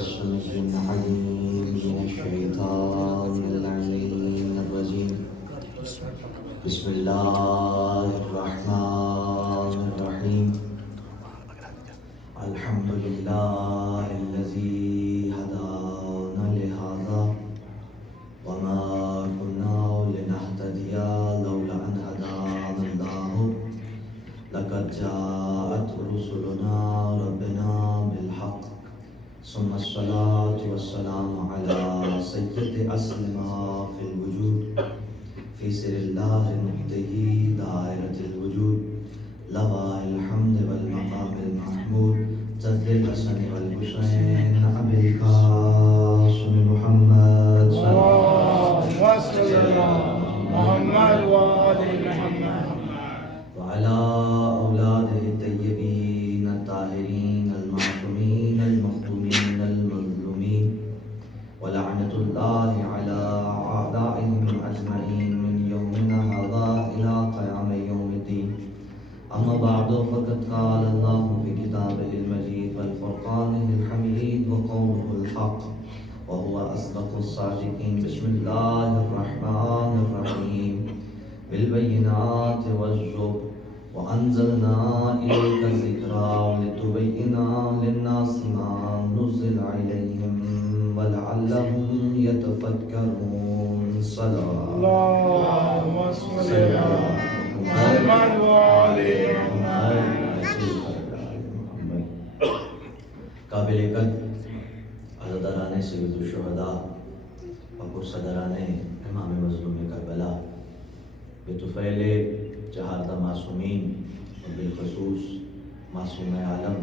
السميع العليم من الشيطان اللعين الرجيم. بسم الله الرحمن الرحيم. الحمد لله الذي هدانا لهذا وما كنا لنهتدي لولا أن هدانا الله لقد جاءت رسلنا ربنا بالحق ثم الصلاة والسلام على سيد أسلما في الوجود في سر الله نقطه دائرة الوجود لواء الحمد والمقام المحمود جد الحسن والحسين أبي القاسم محمد صلى الله عليه وسلم وعلى أولاده الطيبين الطاهرين المعصومين المختومين المظلومين ولعنة الله على أعدائهم أجمعين من يومنا هذا إلى قيام يوم الدين. أما بعد فقد قال الله في كتابه المجيد والفرقانه الحميد وقوله الحق وهو أصدق الصادقين. بسم الله الرحمن الرحيم. بالبينات والزبر وأنزلنا إليك الذكرى لتبين للناس ما نزل إليهم ولعلهم يتفكرون. صلى اللهم صل على محمد وآل محمد. قابل قدر عزاداران سید الشہداء اور صدران امام مظلوم کربلا بطفیل چہاردہ معصومین اور بالخصوص معصوم عالم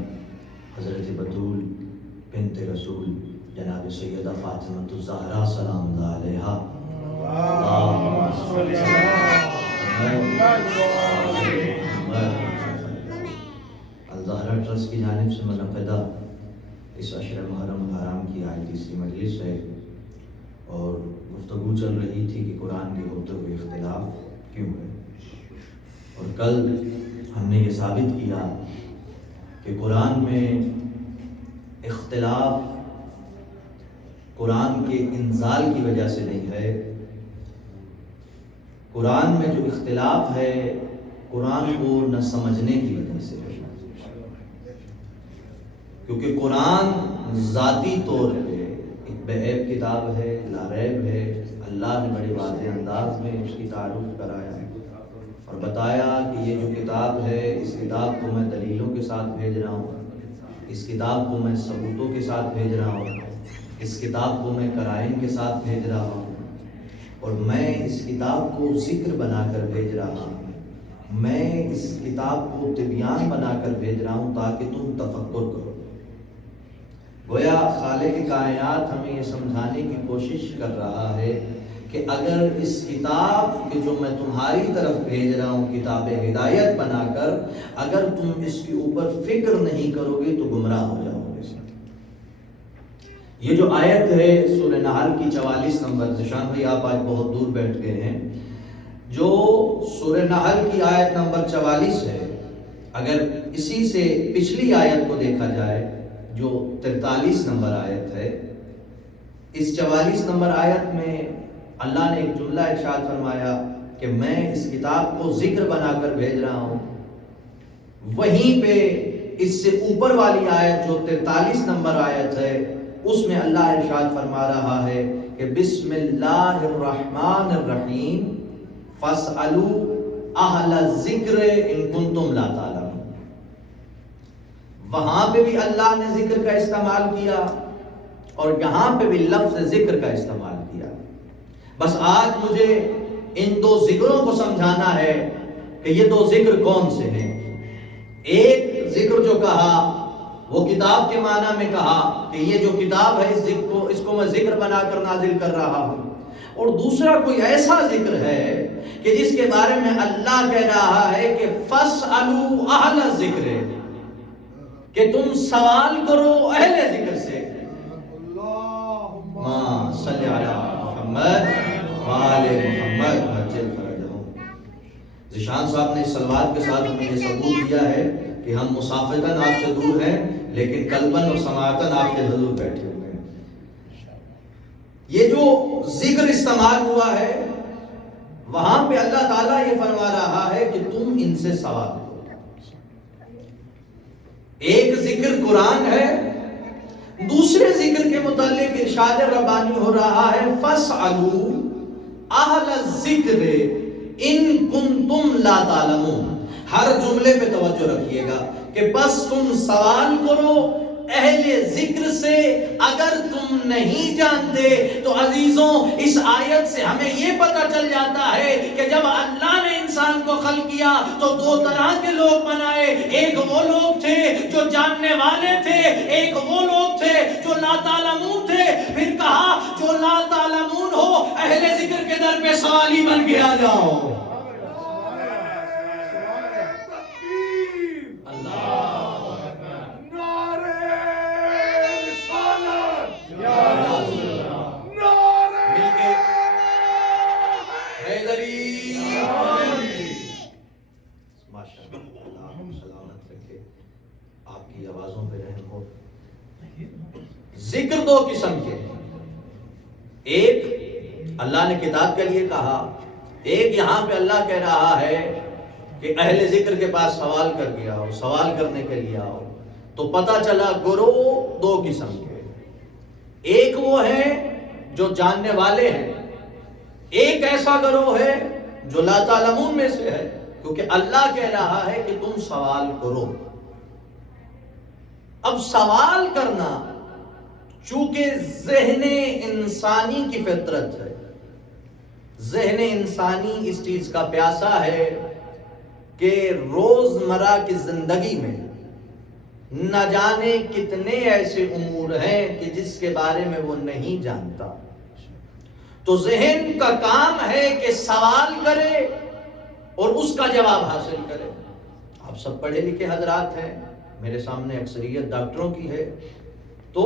حضرت بطول بنت رسول جناب سیدہ فاطمہ الزہرا سلام اللہ علیہا. اللهم صل على محمد وآل محمد. الزہرا ٹرسٹ کی جانب سے منعقدہ اس عشر محرم الحرام کی آج تیسری مجلس ہے اور گفتگو چل رہی تھی کہ قرآن کے ہوتے ہوئے اختلاف کیوں ہے. اور کل ہم نے یہ ثابت کیا کہ قرآن میں اختلاف قرآن کے انزال کی وجہ سے نہیں ہے. قرآن میں جو اختلاف ہے قرآن کو نہ سمجھنے کی وجہ سے ہے. کیونکہ قرآن ذاتی طور پہ ایک بے عیب کتاب ہے، لا ریب ہے. اللہ نے بڑے واضح انداز میں اس کی تعارف کرایا اور بتایا کہ یہ جو کتاب ہے اس کتاب کو میں دلیلوں کے ساتھ بھیج رہا ہوں، اس کتاب کو میں ثبوتوں کے ساتھ بھیج رہا ہوں، اس کتاب کو میں قرائن کے ساتھ بھیج رہا ہوں اور میں اس کتاب کو ذکر بنا کر بھیج رہا ہوں. میں اس کتاب کو تبیان بنا کر بھیج رہا ہوں تاکہ تم تفکر کرو. گویا خالق کائنات ہمیں یہ سمجھانے کی کوشش کر رہا ہے کہ اگر اس کتاب کے جو میں تمہاری طرف بھیج رہا ہوں کتاب ہدایت بنا کر اگر تم اس کے اوپر فکر نہیں کرو گے تو گمراہ ہو جاؤ گے. یہ جو آیت ہے سورہ نحل کی 44 نمبر. ذیشان بھائی آپ آج بہت دور بیٹھ گئے ہیں. جو سورہ نحل کی آیت نمبر 44 ہے اگر اسی سے پچھلی آیت کو دیکھا جائے جو 43 نمبر آیت ہے، اس 44 نمبر آیت میں اللہ نے ایک جملہ ارشاد فرمایا کہ میں اس کتاب کو ذکر بنا کر بھیج رہا ہوں. وہیں پہ اس سے اوپر والی آیت جو 43 نمبر آیت ہے اس میں اللہ ارشاد فرما رہا ہے کہ بسم اللہ الرحمن الرحیم فاسألوا اہل الذکر ان کنتم لا تعلمون. وہاں پہ بھی اللہ نے ذکر کا استعمال کیا اور یہاں پہ بھی لفظ ذکر کا استعمال کیا. بس آج مجھے ان دو ذکروں کو سمجھانا ہے کہ یہ دو ذکر کون سے ہیں. ایک ذکر جو کہا وہ کتاب کے معنی میں کہا کہ یہ جو کتاب ہے اس کو میں ذکر بنا کر نازل کر رہا ہوں. اور دوسرا کوئی ایسا ذکر ہے کہ جس کے بارے میں اللہ کہہ رہا ہے کہ فاسألوا اہل الذکر، کہ تم سوال کرو اہل ذکر سے. اللہم صلی علی محمد وآل محمد عجل فرجہم. ذیشان صاحب نے اس سلوات کے ساتھ ہمیں یہ ثبوت دیا ہے کہ ہم مسافرتاً آپ سے دور ہیں لیکن قلباً و سماعتاً آپ کے حضور بیٹھے ہوئے ہیں۔ یہ جو ذکر استعمال ہوا ہے وہاں پہ اللہ تعالیٰ یہ فرما رہا ہے کہ تم ان سے سوال کرو۔ ایک ذکر قرآن ہے، دوسرے ذکر کے متعلق ارشاد ربانی ہو رہا ہے فَاسْأَلُوا اہل الذکر ان کنتم لا تعلمون۔ ہر جملے پہ توجہ رکھیے گا کہ بس تم سوال کرو اہل ذکر سے اگر تم نہیں جانتے۔ تو عزیزوں اس آیت سے ہمیں یہ پتہ چل جاتا ہے کہ جب اللہ نے انسان کو خلق کیا تو دو طرح کے لوگ بنائے، ایک وہ لوگ تھے جو جاننے والے تھے، ایک وہ لوگ تھے جو لا تعلمون تھے۔ پھر کہا جو لا تعلمون ہو اہل ذکر کے در پہ سوالی بن کے آ جاؤ۔ آپ کی آوازوں پہ رحم ہو۔ ذکر دو قسم کے، ایک اللہ نے کتاب کے لیے کہا، ایک یہاں پہ اللہ کہہ رہا ہے کہ اہل ذکر کے پاس سوال کر کے آؤ، سوال کرنے کے لیے آؤ۔ تو پتہ چلا گروہ دو قسم کے، ایک وہ ہے جو جاننے والے ہیں، ایک ایسا گروہ ہے جو لا تعلمون میں سے ہے، کیونکہ اللہ کہہ رہا ہے کہ تم سوال کرو۔ اب سوال کرنا چونکہ ذہن انسانی کی فطرت ہے، ذہن انسانی اس چیز کا پیاسا ہے کہ روزمرہ کی زندگی میں نہ جانے کتنے ایسے امور ہیں کہ جس کے بارے میں وہ نہیں جانتا۔ تو ذہن کا کام ہے کہ سوال کرے اور اس کا جواب حاصل کرے۔ آپ سب پڑھے لکھے حضرات ہیں، میرے سامنے اکثریت ڈاکٹروں کی ہے، تو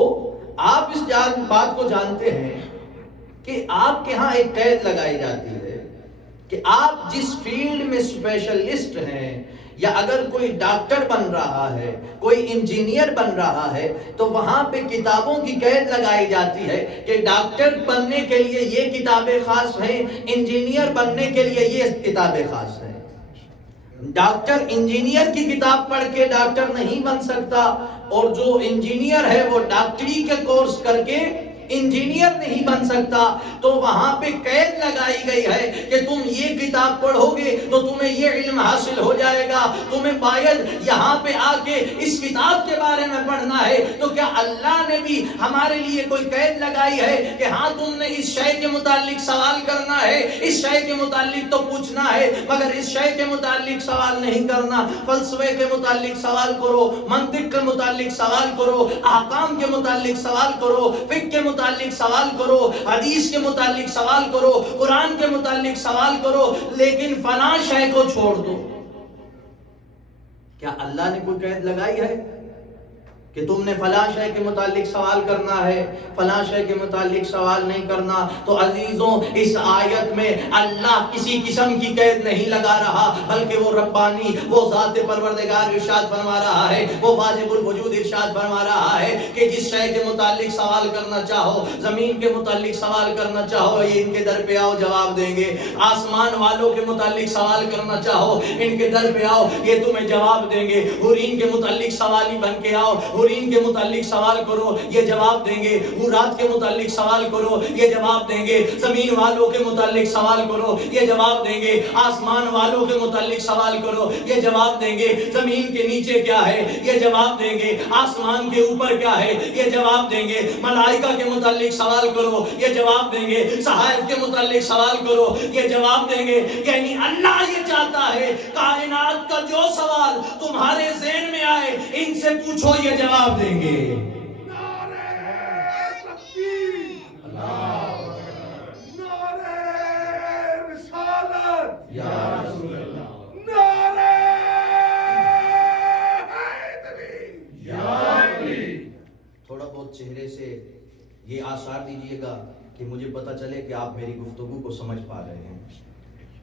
آپ اس بات کو جانتے ہیں کہ آپ کے ہاں ایک قید لگائی جاتی ہے کہ آپ جس فیلڈ میں اسپیشلسٹ ہیں، یا اگر کوئی ڈاکٹر بن رہا ہے، کوئی انجینئر بن رہا ہے، تو وہاں پہ کتابوں کی قید لگائی جاتی ہے کہ ڈاکٹر بننے کے لیے یہ کتابیں خاص ہیں، انجینئر بننے کے لیے یہ کتابیں خاص ہیں۔ ڈاکٹر انجینئر کی کتاب پڑھ کے ڈاکٹر نہیں بن سکتا، اور جو انجینئر ہے وہ ڈاکٹری کے کورس کر کے انجینئر نہیں بن سکتا۔ تو وہاں پہ قید لگائی گئی ہے کہ تم یہ کتاب پڑھو گے تو تمہیں یہ علم حاصل ہو جائے گا، تمہیں باید یہاں پہ آ کے اس کتاب کے بارے میں پڑھنا ہے۔ تو کیا اللہ نے بھی ہمارے لیے کوئی قید لگائی ہے کہ ہاں تم نے اس شے کے متعلق سوال کرنا ہے، اس شے کے متعلق تو پوچھنا ہے، مگر اس شے کے متعلق سوال نہیں کرنا؟ فلسفے کے متعلق سوال کرو، منطق کے متعلق سوال کرو، احکام کے متعلق سوال کرو، فقہ کے متعلق سوال کرو، حدیث کے متعلق سوال کرو، قرآن کے متعلق سوال کرو، لیکن فلاں شے کو چھوڑ دو۔ کیا اللہ نے کوئی قید لگائی ہے کہ تم نے فلاں شے کے متعلق سوال کرنا ہے، فلاں شے کے متعلق سوال نہیں کرنا؟ تو عزیزوں اس آیت میں اللہ کسی قسم کی قید نہیں لگا رہا، بلکہ وہ ربانی، وہ ذات پروردگار ارشاد فرما رہا ہے، وہ واجب الوجود ارشاد فرما رہا ہے کہ جس شے کے متعلق سوال کرنا چاہو، زمین کے متعلق سوال کرنا چاہو، یہ ان کے در پہ آؤ جواب دیں گے۔ آسمان والوں کے متعلق سوال کرنا چاہو، ان کے در پہ آؤ، یہ تمہیں جواب دیں گے۔ حورین کے متعلق سوالی بن کے آؤ، حورین کے متعلق سوال کرو، یہ جواب دیں گے۔ حورات کے متعلق سوال کرو، یہ جواب دیں گے۔ زمین والوں کے متعلق سوال کرو، یہ جواب دیں گے۔ آسمان والوں کے متعلق سوال کرو، یہ جواب دیں گے۔ زمین کے نیچے کیا ہے، یہ جواب دیں گے۔ آسمان کے اوپر کیا ہے، یہ جواب دیں گے۔ ملائکہ کے متعلق سوال کرو، یہ جواب دیں گے۔ صحائف کے متعلق سوال کرو، یہ جواب دیں گے۔ یعنی اللہ یہ چاہتا ہے کائنات کا جو سوال تمہارے ذہن میں آئے ان سے پوچھو، یہ جواب دیں گے۔ تھوڑا بہت چہرے سے یہ آثار دیجئے گا کہ مجھے پتہ چلے کہ آپ میری گفتگو کو سمجھ پا رہے ہیں۔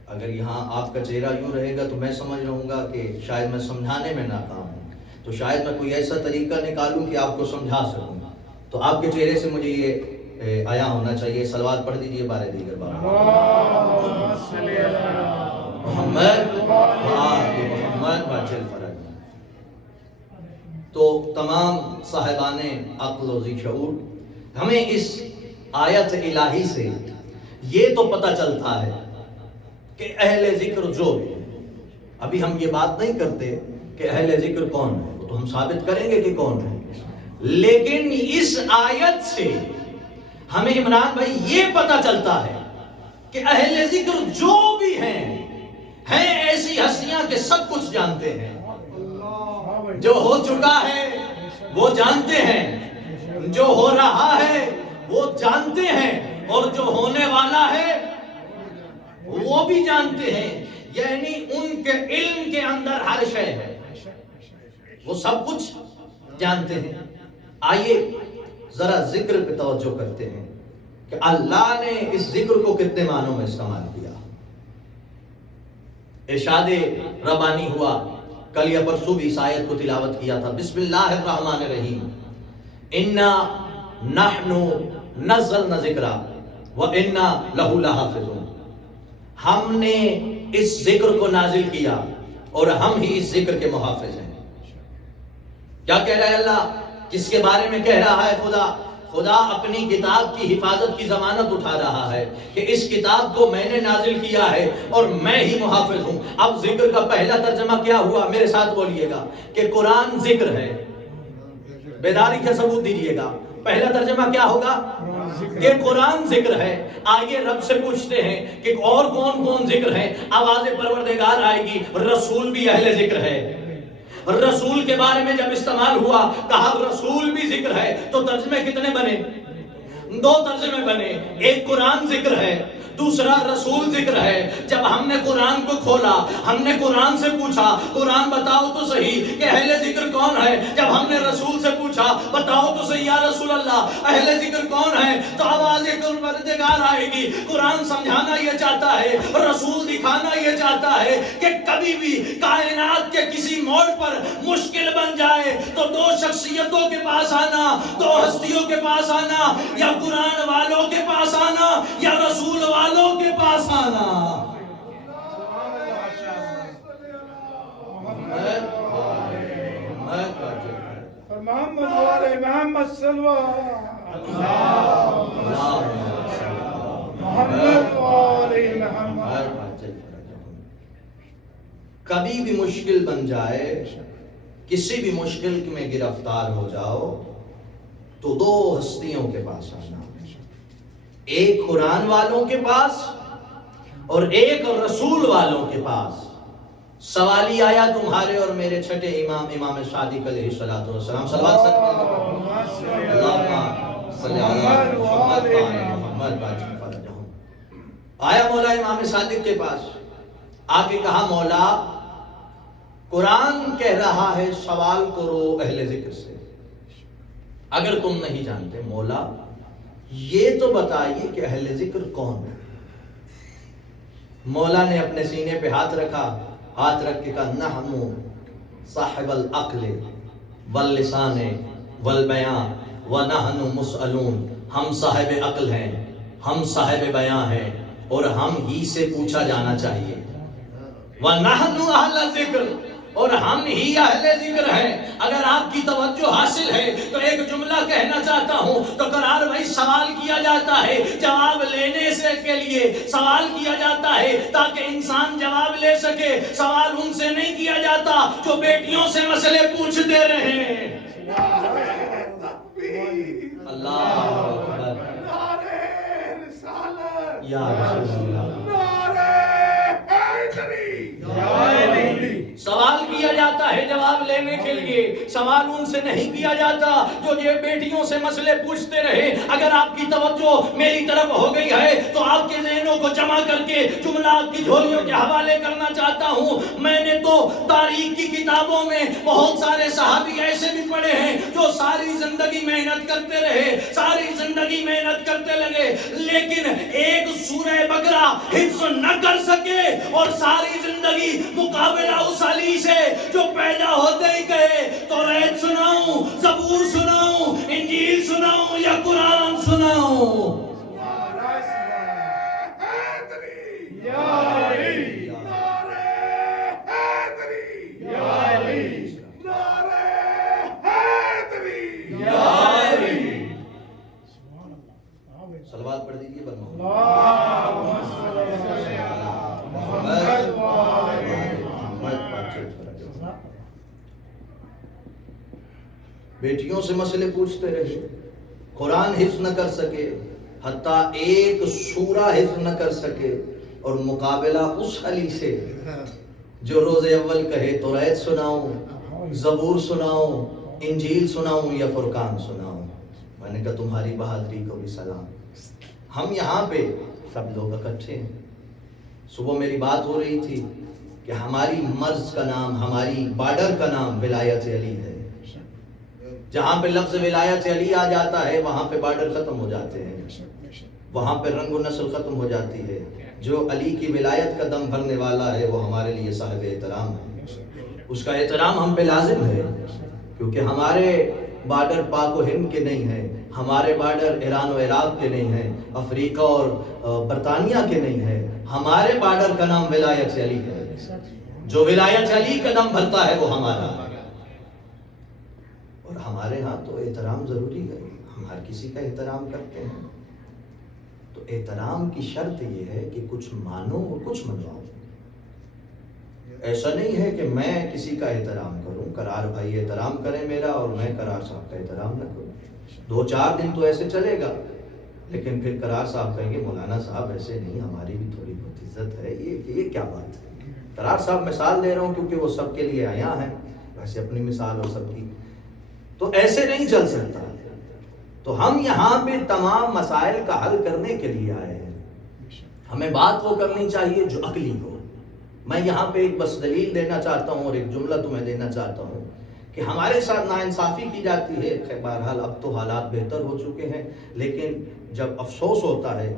اگر یہاں آپ کا چہرہ یوں رہے گا تو میں سمجھ رہوں گا کہ شاید میں سمجھانے میں ناکام ہوں۔ تو شاید میں کوئی ایسا طریقہ نکالوں کہ آپ کو سمجھا سکوں. تو آپ کے چہرے سے مجھے یہ آیا ہونا چاہیے. صلوات پڑھ دیجئے بارے دیگر بار. محمد محمد واجل فرج. تو تمام صاحبان عقل و ذی شعور، ہمیں اس آیت الہی سے یہ تو پتہ چلتا ہے کہ اہل ذکر جو بھی ہے. ابھی ہم یہ بات نہیں کرتے کہ اہل ذکر کون ہے، وہ تو ہم ثابت کریں گے کہ کون ہے. لیکن اس آیت سے ہمیں عمران بھائی یہ پتہ چلتا ہے کہ اہل ذکر جو بھی ہیں ایسی ہستیاں کہ سب کچھ جانتے ہیں. جو ہو چکا ہے وہ جانتے ہیں، جو ہو رہا ہے وہ جانتے ہیں، اور جو ہونے والا ہے وہ بھی جانتے ہیں. یعنی ان کے علم کے اندر ہر شے ہے، وہ سب کچھ جانتے ہیں. آئیے ذرا ذکر پہ توجہ کرتے ہیں کہ اللہ نے اس ذکر کو کتنے معنوں میں استعمال کیا. ارشاد ربانی ہوا، کل یا پرسوں بھی اس آیت کو تلاوت کیا تھا. بسم اللہ الرحمن الرحیم، انا نحن نزلنا ذکر وانا لہ لحافظون. ہم نے اس ذکر کو نازل کیا اور ہم ہی اس ذکر کے محافظ ہیں. کیا کہہ رہا ہے اللہ؟ کس کے بارے میں کہہ رہا ہے خدا اپنی کتاب کی حفاظت کی ضمانت اٹھا رہا ہے کہ اس کتاب کو میں نے نازل کیا ہے اور میں ہی محافظ ہوں. اب ذکر کا پہلا ترجمہ کیا ہوا؟ میرے ساتھ بولیے گا کہ قرآن ذکر ہے. بیداری کا ثبوت دیجیے گا. پہلا ترجمہ کیا ہوگا؟ کہ قرآن ذکر ہے. آئیے رب سے پوچھتے ہیں کہ اور کون کون ذکر ہے. آواز پروردگار آئے گی، رسول بھی اہل ذکر ہے. رسول کے بارے میں جب استعمال ہوا، کہا رسول بھی ذکر ہے. تو ترجمے کتنے بنے؟ دو ترجمے بنے. ایک قرآن ذکر ہے، دوسرا رسول ذکر ہے. جب ہم نے قرآن کو کھولا، ہم نے قرآن سے پوچھا قرآن بتاؤ تو صحیح کہ اہل ذکر کون ہے. جب ہم نے رسول سے پوچھا بتاؤ تو صحیح یا رسول اللہ اہل ذکر کون ہے، تو آواز پروردگار آئے گی. قرآن سمجھانا یہ چاہتا ہے، رسول دکھانا یہ چاہتا ہے کہ کبھی بھی کائنات کے کسی موڑ پر مشکل بن جائے تو دو شخصیتوں کے پاس آنا، دو ہستیوں کے پاس آنا، یا قرآن والوں کے پاس آنا یا رسول والوں کے پاس آنا. محمد والے محمد صلوہ محمد والے محمد. کبھی بھی مشکل بن جائے، کسی بھی مشکل میں گرفتار ہو جاؤ تو دو ہستیوں کے پاس آنا، ایک قرآن والوں کے پاس اور ایک رسول والوں کے پاس. سوال ہی آیا تمہارے اور میرے چھٹے امام صادق علیہ الصلوۃ والسلام صلوات آیا مولا امام صادق کے پاس، آ کے کہا مولا قرآن کہہ رہا ہے سوال کرو اہل ذکر سے، اگر تم نہیں جانتے مولا یہ تو بتائیے کہ اہل ذکر کون ہے. مولا نے اپنے سینے پہ ہاتھ رکھا، ہاتھ رکھ کے کہا نحن صاحب العقل واللسان والبیان ونحن مسئلون. ہم صاحب عقل ہیں، ہم صاحب بیان ہیں اور ہم ہی سے پوچھا جانا چاہیے. ونحن اہل ذکر، اور ہم ہی اہل ذکر ہیں. اگر آپ کی توجہ حاصل ہے تو ایک جملہ کہنا چاہتا ہوں. تو قرار بھائی سوال کیا جاتا ہے جواب لینے سے کے لیے سوال کیا جاتا ہے تاکہ انسان جواب لے سکے. سوال ان سے نہیں کیا جاتا جو بیٹیوں سے مسئلے پوچھتے رہے. اللہ اکبر، یا رسول اللہ. سوال کیا جاتا ہے جواب لینے کے لیے، سوال ان سے نہیں کیا جاتا جو یہ بیٹیوں سے مسئلے پوچھتے رہے. اگر آپ کی توجہ میری طرف ہو گئی ہے تو آپ کے ذہنوں کو جمع کر کے جملہ آپ کی جھولیوں کے حوالے کرنا چاہتا ہوں. میں نے تو تاریخ کی کتابوں میں بہت سارے صحابی ایسے بھی پڑھے ہیں جو ساری زندگی محنت کرتے رہے، ساری زندگی محنت کرتے لگے، لیکن ایک سورہ بقرہ حفظ نہ کر سکے اور ساری زندگی مقابلہ اس علی سے جو پیدا ہوتے ہی کہے تو صلوات پڑھ دیجیے بر محمد بیٹیوں سے مسئلے پوچھتے رہے، قرآن حفظ نہ کر سکے، حتیٰ ایک سورہ حفظ نہ کر سکے، اور مقابلہ اس علی سے جو روز اول کہے توریت سناؤں، زبور سناؤں، انجیل سناؤں یا فرقان سناؤں۔ میں نے کہا تمہاری بہادری کو بھی سلام۔ ہم یہاں پہ سب لوگ اکٹھے ہیں۔ صبح میری بات ہو رہی تھی کہ ہماری مرز کا نام، ہماری بارڈر کا نام ولایت علی ہے۔ جہاں پہ لفظ ولایت علی آ جاتا ہے وہاں پہ بارڈر ختم ہو جاتے ہیں، وہاں پہ رنگ و نسل ختم ہو جاتی ہے۔ جو علی کی ولایت کا دم بھرنے والا ہے وہ ہمارے لیے صاحب احترام ہے، اس کا احترام ہم پہ لازم ہے، کیونکہ ہمارے بارڈر پاک و ہند کے نہیں ہیں، ہمارے بارڈر ایران و عراق کے نہیں ہیں، افریقہ اور برطانیہ کے نہیں ہیں، ہمارے بارڈر کا نام ولایت علی ہے۔ جو ولایت علی کا دم بھرتا ہے وہ ہمارا ہے۔ اور ہمارے ہاں تو احترام ضروری ہے، ہم ہر کسی کا احترام کرتے ہیں، تو احترام کی شرط یہ ہے کہ کچھ مانو اور کچھ منواؤ۔ ایسا نہیں ہے کہ میں کسی کا احترام کروں، قرار بھائی احترام کریں میرا اور میں قرار صاحب کا احترام نہ کروں۔ 2-4 دن تو ایسے چلے گا، لیکن پھر قرار صاحب کہیں گے مولانا صاحب ایسے نہیں، ہماری بھی تھوڑی بہت عزت ہے، یہ کیا بات ہے؟ قرار صاحب مثال دے رہا ہوں کیونکہ وہ سب کے لیے آیا ہیں، ویسے اپنی مثال اور سب کی، تو ایسے نہیں چل سکتا۔ تو ہم یہاں پہ تمام مسائل کا حل کرنے کے لیے آئے ہیں، ہمیں بات وہ کرنی چاہیے جو عقلی ہو۔ میں یہاں پہ ایک بس دلیل دینا چاہتا ہوں اور ایک جملہ تمہیں دینا چاہتا ہوں کہ ہمارے ساتھ ناانصافی کی جاتی ہے۔ بہرحال اب تو حالات بہتر ہو چکے ہیں، لیکن جب افسوس ہوتا ہے،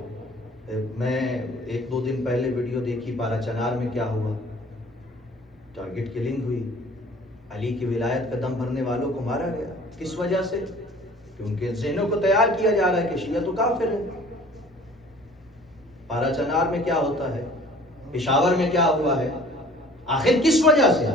میں 1-2 دن پہلے ویڈیو دیکھی پارا چنار میں کیا ہوا، ٹارگٹ کلنگ ہوئی، علی کی ولایت کا دم بھرنے والوں کو مارا گیا۔ کس وجہ سے؟ کیونکہ ذہنوں کو تیار کیا جا رہا ہے کہ شیعہ تو کافر ہے۔ پارا چنار میں کیا ہوتا ہے، پشاور میں کیا ہوا ہے، آخر کس وجہ سے؟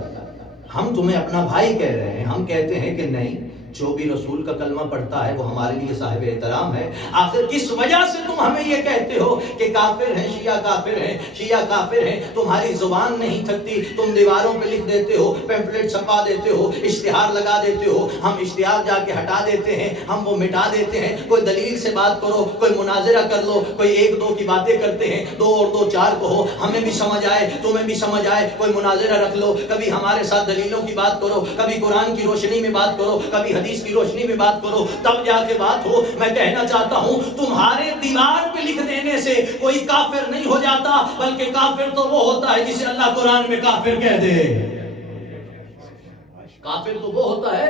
ہم تمہیں اپنا بھائی کہہ رہے ہیں، ہم کہتے ہیں کہ نہیں، جو بھی رسول کا کلمہ پڑھتا ہے وہ ہمارے لیے صاحب احترام ہے۔ آخر کس وجہ سے تم ہمیں یہ کہتے ہو کہ کافر ہیں، شیعہ کافر ہیں، شیعہ کافر ہیں؟ تمہاری زبان نہیں تھکتی، تم دیواروں پہ لکھ دیتے ہو، پیمفلیٹ چھپا دیتے ہو، اشتہار لگا دیتے ہو، ہم اشتہار جا کے ہٹا دیتے ہیں، ہم وہ مٹا دیتے ہیں۔ کوئی دلیل سے بات کرو، کوئی مناظرہ کر لو، کوئی 1-2 کی باتیں کرتے ہیں، 2 اور 2 4 کہو، ہمیں بھی سمجھ آئے تمہیں بھی سمجھ آئے، کوئی مناظرہ رکھ لو، کبھی ہمارے ساتھ دلیلوں کی بات کرو، کبھی قرآن کی روشنی میں بات کرو، کبھی حدیث کی روشنی میں بات کرو، تب جا کے بات ہو۔ میں کہنا چاہتا ہوں تمہارے دیوار پہ لکھ دینے سے کوئی کافر نہیں ہو جاتا، بلکہ کافر تو وہ ہوتا ہے جسے اللہ قرآن میں کافر کہہ دے۔ کافر تو وہ ہوتا ہے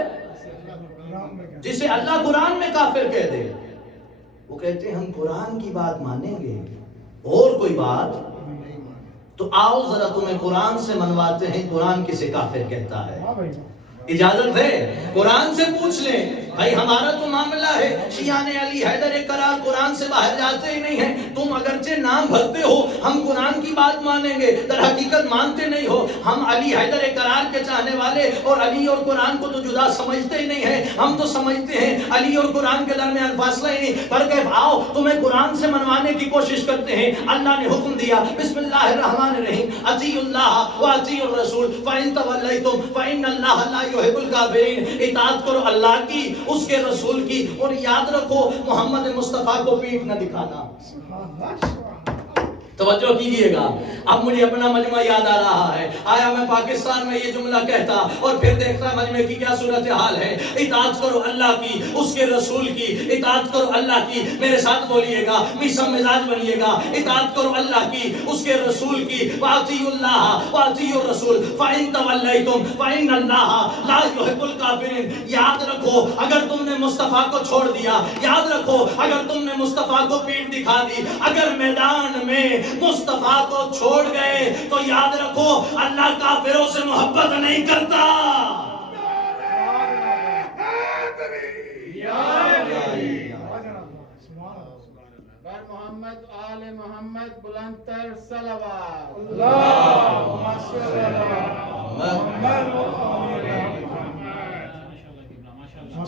جسے اللہ قرآن میں کافر کہہ دے۔ وہ کہتے ہیں ہم قرآن کی بات مانیں گے اور کوئی بات، تو آؤ ذرا تمہیں قرآن سے منواتے ہیں، قرآن کسے کافر کہتا ہے؟ اجازت ہے؟ قرآن سے پوچھ لیں بھائی، ہمارا تو معاملہ ہے شیعان علی حیدر قرار قرآن سے باہر جاتے ہی نہیں ہیں، تم اگرچہ نام بھرتے ہو ہم قرآن کی بات مانیں گے، در حقیقت مانتے نہیں ہو۔ ہم علی حیدر قرار کے چاہنے والے اور علی اور قرآن کو تو جدا سمجھتے ہی نہیں ہیں، ہم تو سمجھتے ہیں علی اور قرآن کے درمیان فاصلہ ہی نہیں، پر کہ آؤ تمہیں قرآن سے منوانے کی کوشش کرتے ہیں۔ اللہ نے حکم دیا بسم اللہ الرحمن الرحیم، اطیعوا اللہ واطیعوا الرسول فإن توليتم فإن الله لا يحب الكافرين، اطاعت کرو اللہ کی، اس کے رسول کی، اور یاد رکھو محمد مصطفیٰ کو پیٹھ نہ دکھانا۔ توجہ کیجئے گا، اب مجھے اپنا مجمع یاد آ رہا ہے، آیا میں پاکستان میں یہ جملہ کہتا اور پھر دیکھتا مجمع کی کیا صورتحال ہے۔ اطاعت کرو اللہ کی، اس کے رسول کی، اطاعت کرو اللہ کی، میرے ساتھ بولیے گا، میسم مزاج بنیے گا، اطاعت کرو اللہ کی، اس کے رسول کی، واطیعوا اللہ واطیعوا الرسول فإن توليتم فإن الله لا يحب الكافرين۔ یاد رکھو اگر تم نے مصطفیٰ کو چھوڑ دیا، یاد رکھو اگر تم نے مصطفیٰ کو پیٹھ دکھا دی، اگر میدان میں مصطفیٰ کو چھوڑ گئے تو یاد رکھو اللہ کافروں سے محبت نہیں کرتا۔ بر محمد آل محمد بلندتر صلوات۔ اللہم صل علی محمد و آل محمد۔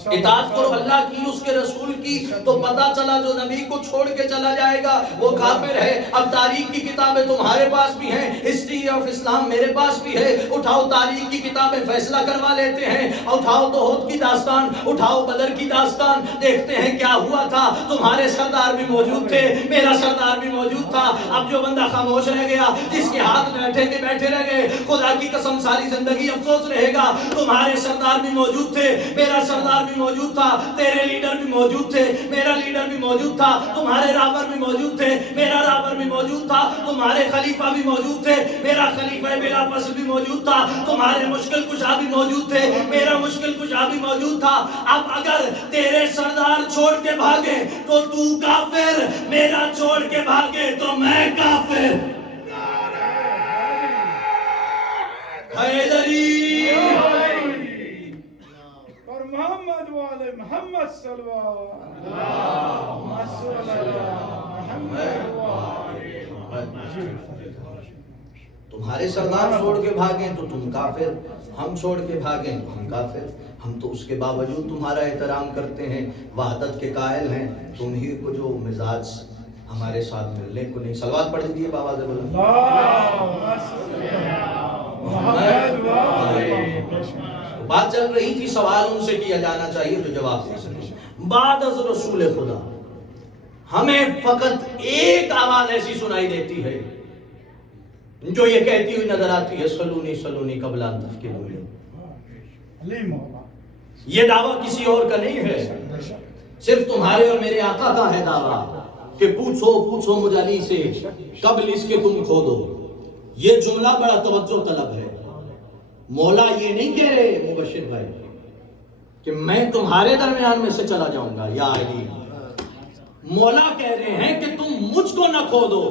اطاعت کرو اللہ کی اس کے رسول کی، تو پتا چلا جو نبی کو چھوڑ کے چلا جائے گا وہ کافر ہے۔ اب تاریخ کی کتابیں تمہارے پاس بھی ہیں، ہسٹری آف اسلام میرے پاس بھی ہے، اٹھاؤ تاریخ کی کتابیں فیصلہ کروا لیتے ہیں، اٹھاؤ توحید کی داستان، اٹھاؤ بدر کی داستان، دیکھتے ہیں کیا ہوا تھا۔ تمہارے سردار بھی موجود تھے، میرا سردار بھی موجود تھا۔ اب جو بندہ خاموش رہ گیا، جس کے ہاتھ بیٹھے کے بیٹھے رہ گئے، خدا کی قسم ساری زندگی افسوس رہے گا۔ تمہارے سردار بھی موجود تھے، میرا سردار بھی موجود تھا، تیرے لیڈر بھی موجود تھے، میرا لیڈر بھی موجود تھا، تمہارے رابر بھی موجود تھے، میرا رابر بھی موجود تھا، تمہارے خلیفہ بھی موجود تھے، میرا خلیفہ بلا فصل بھی موجود تھا، تمہارے مشکل کشا بھی موجود تھے، میرا مشکل کشا بھی موجود تھا۔ اب اگر تیرے سردار چھوڑ کے بھاگے تو تو کافر، میرا چھوڑ کے بھاگے تو میں کافر۔ حیدری اور محمد والے محمد صلی اللہ تمہارے سردار چھوڑ کے بھاگیں تو تم کافر، ہم چھوڑ کے بھاگیں تو ہم کافر۔ ہم تو اس کے باوجود تمہارا احترام کرتے ہیں، وحدت کے قائل ہیں، تم ہی کو جو مزاج ہمارے ساتھ ملنے کو نہیں۔ صلوات پڑھ دیجیے بابا سے بولو۔ بات چل رہی تھی، سوال ان سے کیا جانا چاہیے جو جواب دے سکے۔ بعد از رسول خدا ہمیں فقط ایک آواز ایسی سنائی دیتی ہے جو یہ کہتی ہوئی نظر آتی ہے، سلونی سلونی قبل ان تفکرونی۔ یہ دعویٰ کسی اور کا نہیں ہے، صرف تمہارے اور میرے آقا کا ہے دعویٰ کہ پوچھو پوچھو مجھ علی سے قبل اس کے تم کھودو۔ یہ جملہ بڑا توجہ طلب ہے۔ مولا یہ نہیں کہہ رہے مبشر بھائی کہ میں تمہارے درمیان میں سے چلا جاؤں گا یا علی، مولا کہہ رہے ہیں کہ تم مجھ کو نہ کھودو۔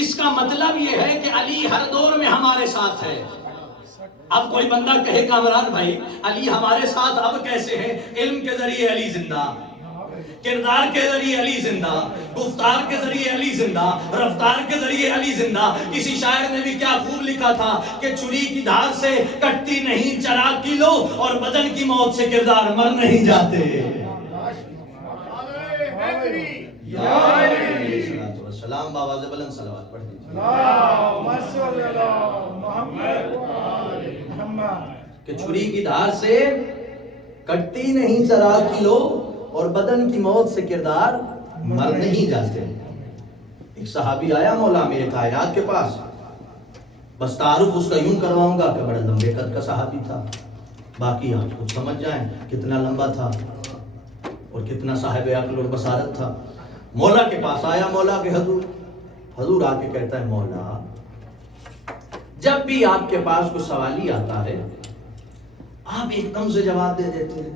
اس کا مطلب یہ ہے کہ علی ہر دور میں ہمارے ساتھ ہے۔ اب کوئی بندہ کہے کامران بھائی علی ہمارے ساتھ اب کیسے ہیں؟ علم کے ذریعے علی زندہ، کردار کے ذریعے علی زندہ، گفتار کے ذریعے علی زندہ، رفتار کے ذریعے علی زندہ۔ کسی شاعر نے بھی کیا خوب لکھا تھا کہ چھری کی دھار سے کٹتی نہیں چراغ کی لو، اور بدن کی موت سے کردار مر نہیں جاتے۔ سلام بابا سے بلند صلوات پڑھ دیجیے کہ چھری کی دھار سے کٹتی نہیں چراغ کی لو، اور بدن کی موت سے کردار مر نہیں جاتے۔ ایک صحابی آیا مولا میرے کائنات کے پاس، بس تعارف اس کا یوں کرواؤں گا کہ بڑا لمبے قد کا صحابی تھا، باقی آپ خود سمجھ جائیں کتنا لمبا تھا اور کتنا صاحب عقل اور بصارت تھا۔ مولا کے پاس آیا، مولا کے حضور آ کے کہتا ہے مولا جب بھی آپ کے پاس کوئی سوالی آتا ہے آپ ایک دم سے جواب دے دیتے ہیں۔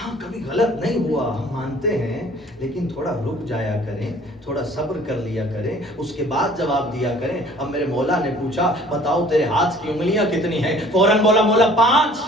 ہاں کبھی غلط نہیں ہوا ہم مانتے ہیں، لیکن تھوڑا رک جایا کریں، تھوڑا صبر کر لیا کریں، اس کے بعد جواب دیا کریں۔ اب میرے مولا نے پوچھا بتاؤ تیرے ہاتھ کی انگلیاں کتنی ہیں؟ فوراً بولا مولا 5۔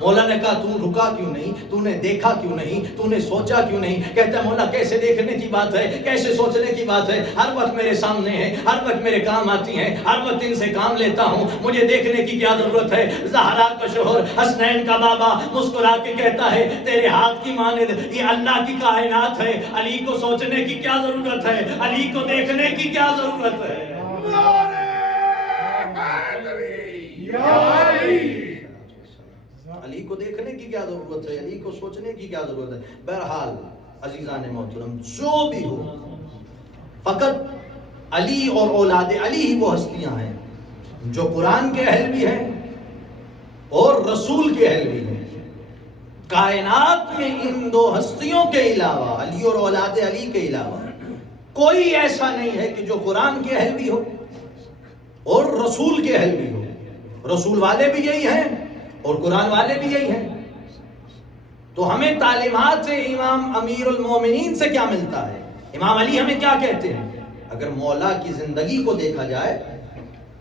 مولا نے کہا تو رکا کیوں نہیں؟ تو نے دیکھا کیوں نہیں؟ تو نے سوچا کیوں نہیں؟ کہتا ہے مولا کیسے دیکھنے کی بات ہے، کیسے سوچنے کی بات ہے، ہر وقت میرے سامنے ہے، ہر وقت میرے کام آتی ہیں، ہر وقت ان سے کام لیتا ہوں، مجھے دیکھنے کی کیا ضرورت ہے؟ زہرا کا شوہر حسنین کا بابا مسکرا کے کہتا ہے تیرے ہاتھ کی مانند یہ اللہ کی کائنات ہے، علی کو سوچنے کی کیا ضرورت ہے، علی کو دیکھنے کی کیا ضرورت ہے؟ علی کو دیکھنے کی کیا ضرورت ہے، علی کو سوچنے کی کیا ضرورت ہے؟ بہرحال عزیزان محترم جو بھی ہو، فقط علی اور اولاد علی ہی وہ ہستیاں ہیں جو قرآن کے اہل بھی ہیں اور رسول کے اہل بھی ہیں۔ کائنات میں ان دو ہستیوں کے علاوہ، علی اور اولاد علی کے علاوہ، کوئی ایسا نہیں ہے کہ جو قرآن کے اہل بھی ہو اور رسول کے اہل بھی ہو۔ رسول والے بھی یہی ہیں اور قرآن والے بھی یہی ہیں۔ تو ہمیں تعلیمات سے امام امیر المومنین سے کیا ملتا ہے؟ امام علی ہمیں کیا کہتے ہیں؟ اگر مولا کی زندگی کو دیکھا جائے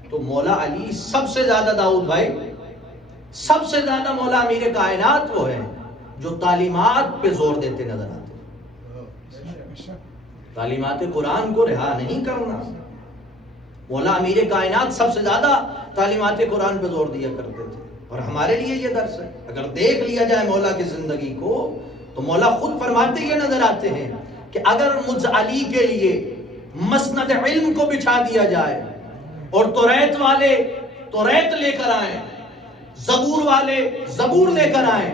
تو مولا علی سب سے زیادہ، داؤد بھائی سب سے زیادہ مولا امیر کائنات وہ ہیں جو تعلیمات پہ زور دیتے نظر آتے، تعلیمات قرآن کو رہا نہیں کرنا۔ مولا امیر کائنات سب سے زیادہ تعلیمات قرآن پہ زور دیا کرتے تھے۔ اور ہمارے لیے یہ درس ہے. اگر دیکھ لیا جائے مولا کی زندگی کو تو مولا خود فرماتے یہ نظر آتے ہیں کہ اگر مجھ علی کے لیے مسند علم کو بچھا دیا جائے اور توریت والے توریت لے کر آئیں، زبور والے زبور لے کر آئیں،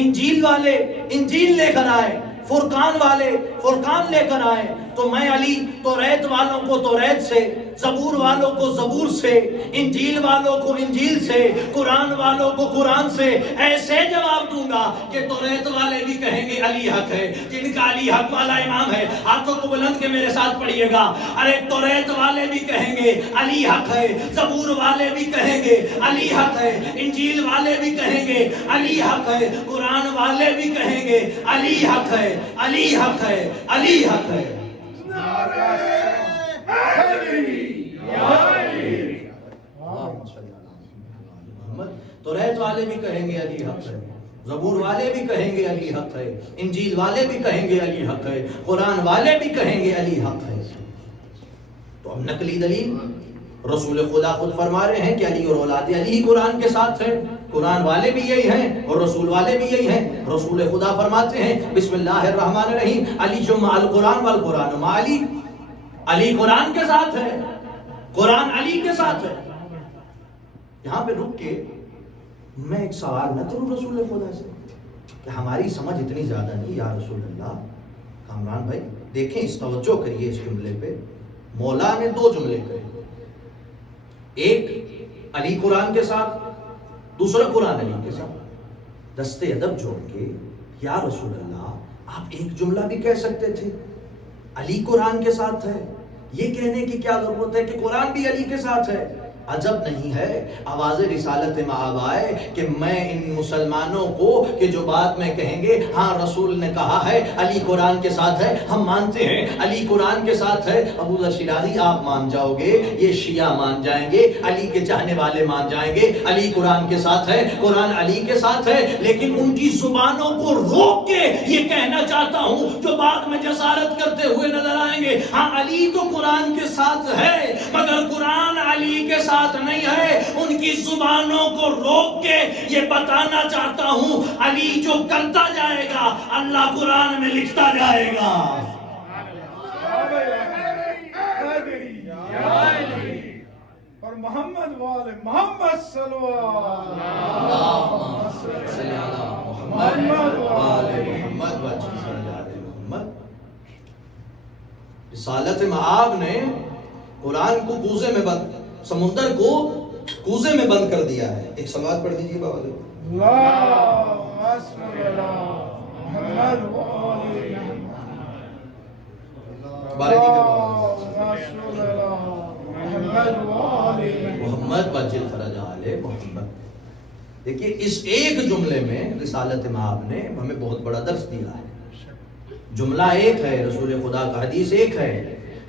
انجیل والے انجیل لے کر آئیں، فرقان والے فرقان لے کر آئیں، تو میں علی توریت والوں کو توریت سے، زبور والوں کو زبور سے، انجیل والوں کو انجیل سے، قرآن والوں کو قرآن سے ایسے جواب دوں گا کہ توریت والے بھی کہیں گے علی حق ہے، جن کا علی حق والا امام ہے ہاتھوں کو بلند کے میرے ساتھ پڑھیے گا. ارے توریت والے بھی کہیں گے علی حق ہے، زبور والے بھی کہیں گے علی حق ہے، انجیل والے بھی کہیں گے علی حق ہے، قرآن والے بھی کہیں گے علی حق ہے، علی حق ہے، علی حق ہے. توریت والے بھی کہیں گے علی حق ہے، زبور والے بھی کہیں گے علی حق ہے، انجیل والے بھی کہیں گے علی حق ہے، قرآن والے بھی کہیں گے علی حق ہے. تو اب نقلی دلیل رسول خدا خود فرما رہے ہیں کہ علی اور اولاد علی ہی قرآن کے ساتھ ہے، قرآن والے بھی یہی ہیں اور رسول والے بھی یہی ہیں. رسول خدا فرماتے ہیں بسم اللہ الرحمن الرحیم علی جمع القرآن والقرآن مع علی. علی قرآن کے ساتھ ہے، قرآن علی کے ساتھ ہے. یہاں پہ رک کے میں ایک سوال نہ کروں رسول خدا سے کہ ہماری سمجھ اتنی زیادہ نہیں یا رسول اللہ. کامران بھائی دیکھیں، اس توجہ کریے اس جملے پہ. مولا نے دو جملے کہے، ایک علی قرآن کے ساتھ، دوسرا قرآن علی کے ساتھ. دستے ادب جوڑ کے یا رسول اللہ آپ ایک جملہ بھی کہہ سکتے تھے علی قرآن کے ساتھ ہے، یہ کہنے کی کیا ضرورت ہے کہ قرآن بھی علی کے ساتھ ہے؟ عجب نہیں ہے آواز رسالت مآب آئے کہ میں ان مسلمانوں کو کہ جو بات میں کہیں گے ہاں رسول نے کہا ہے علی قرآن کے ساتھ ہے، ہم مانتے ہیں علی قرآن کے ساتھ ہے. ابو ذر شیرازی آپ مان جاؤ گے، یہ شیعہ مان جائیں گے، علی کے چاہنے والے مان جائیں گے علی قرآن کے ساتھ ہے، قرآن علی کے ساتھ ہے. لیکن ان کی زبانوں کو روک کے یہ کہنا چاہتا ہوں جو بعد میں جسارت کرتے ہوئے نظر آئیں گے ہاں علی تو قرآن کے ساتھ ہے مگر قرآن علی کے ساتھ نہیں ہے، ان کی زبانوں کو روک کے یہ بتانا چاہتا ہوں علی جو کرتا جائے گا اللہ قرآن میں لکھتا جائے گا. اور محمد والے محمد صلی اللہ محمد. رسالت مآب نے قرآن کو کوزے میں بند، سمندر کو کوزے میں بند کر دیا ہے. ایک سماعت پڑھ دیجیے بابا جی. محمد وجل فرج آل محمد. دیکھیے اس ایک جملے میں رسالت مآب نے ہمیں بہت بڑا درس دیا ہے. جملہ ایک ہے، رسول خدا کا حدیث ایک ہے،